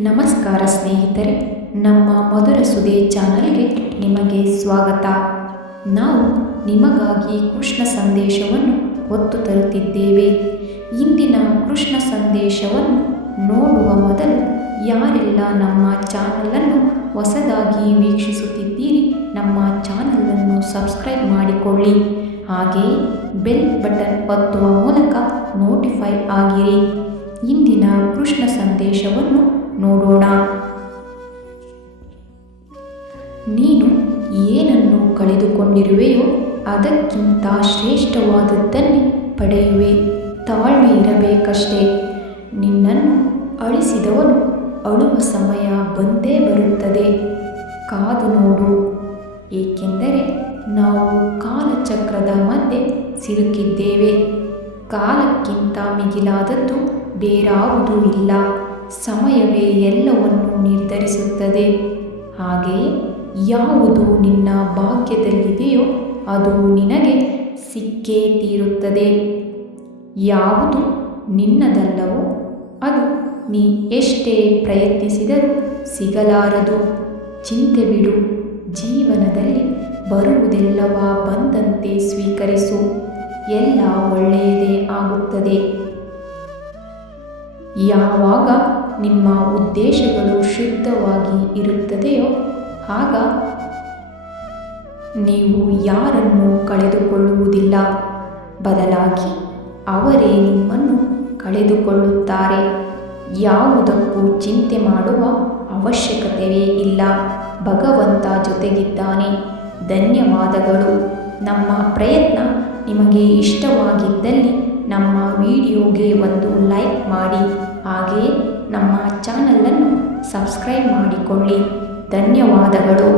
ನಮಸ್ಕಾರ ಸ್ನೇಹಿತರೆ, ನಮ್ಮ ಮಧುರ ಸುದೆ ಚಾನಲ್ಗೆ ನಿಮಗೆ ಸ್ವಾಗತ. ನಾವು ನಿಮಗಾಗಿ ಕೃಷ್ಣ ಸಂದೇಶವನ್ನು ಹೊತ್ತು ತರುತ್ತಿದ್ದೇವೆ. ಇಂದಿನ ಕೃಷ್ಣ ಸಂದೇಶವನ್ನು ನೋಡುವ ಮೊದಲು ಯಾರೆಲ್ಲ ನಮ್ಮ ಚಾನಲನ್ನು ಹೊಸದಾಗಿ ವೀಕ್ಷಿಸುತ್ತಿದ್ದೀರಿ, ನಮ್ಮ ಚಾನಲನ್ನು ಸಬ್ಸ್ಕ್ರೈಬ್ ಮಾಡಿಕೊಳ್ಳಿ. ಹಾಗೆಯೇ ಬೆಲ್ ಬಟನ್ ಒತ್ತುವ ಮೂಲಕ ನೋಟಿಫೈ ಆಗಿರಿ. ಇಂದಿನ ಕೃಷ್ಣ ಸಂದೇಶವನ್ನು ನೋಡೋಣ. ನೀನು ಏನನ್ನು ಕಳೆದುಕೊಂಡಿರುವೆಯೋ ಅದಕ್ಕಿಂತ ಶ್ರೇಷ್ಠವಾದದ್ದನ್ನೇ ಪಡೆಯುವೆ. ತಾಳ್ಮೆ ಇರಬೇಕಷ್ಟೇ. ನಿನ್ನನ್ನು ಅಳಿಸಿದವನು ಅಳುವ ಸಮಯ ಬಂದೇ ಬರುತ್ತದೆ. ಕಾದು ನೋಡು, ಏಕೆಂದರೆ ನಾವು ಕಾಲಚಕ್ರದ ಮಧ್ಯೆ ಸಿಲುಕಿದ್ದೇವೆ. ಕಾಲಕ್ಕಿಂತ ಮಿಗಿಲಾದದ್ದು ಬೇರಾವುದೂ ಇಲ್ಲ. ಸಮಯವೇ ಎಲ್ಲವನ್ನು ನಿರ್ಧರಿಸುತ್ತದೆ. ಹಾಗೆಯೇ ಯಾವುದು ನಿನ್ನ ಭಾಗ್ಯದಲ್ಲಿದೆಯೋ ಅದು ನಿನಗೆ ಸಿಕ್ಕೇ ತೀರುತ್ತದೆ. ಯಾವುದು ನಿನ್ನದಲ್ಲವೋ ಅದು ನೀ ಎಷ್ಟೇ ಪ್ರಯತ್ನಿಸಿದರೂ ಸಿಗಲಾರದು. ಚಿಂತೆ ಬಿಡು. ಜೀವನದಲ್ಲಿ ಬರುವುದೆಲ್ಲವ ಬಂದಂತೆ ಸ್ವೀಕರಿಸು. ಎಲ್ಲ ಒಳ್ಳೆಯದೇ ಆಗುತ್ತದೆ. ಯಾವಾಗ ನಿಮ್ಮ ಉದ್ದೇಶಗಳು ಶುದ್ಧವಾಗಿ ಇರುತ್ತದೆಯೋ ಆಗ ನೀವು ಯಾರನ್ನು ಕಳೆದುಕೊಳ್ಳುವುದಿಲ್ಲ, ಬದಲಾಗಿ ಅವರೇ ನಿಮ್ಮನ್ನು ಕಳೆದುಕೊಳ್ಳುತ್ತಾರೆ. ಯಾವುದಕ್ಕೂ ಚಿಂತೆ ಮಾಡುವ ಅವಶ್ಯಕತೆಯೇ ಇಲ್ಲ. ಭಗವಂತ ಜೊತೆಗಿದ್ದಾನೆ. ಧನ್ಯವಾದಗಳು. ನಮ್ಮ ಪ್ರಯತ್ನ ನಿಮಗೆ ಇಷ್ಟವಾಗಿದ್ದಲ್ಲಿ ನಮ್ಮ ವಿಡಿಯೋಗೆ ಒಂದು ಲೈಕ್ ಮಾಡಿ. ಹಾಗೆಯೇ ನಮ್ಮ ಚಾನಲನ್ನು ಸಬ್ಸ್ಕ್ರೈಬ್ ಮಾಡಿಕೊಳ್ಳಿ. ಧನ್ಯವಾದಗಳು.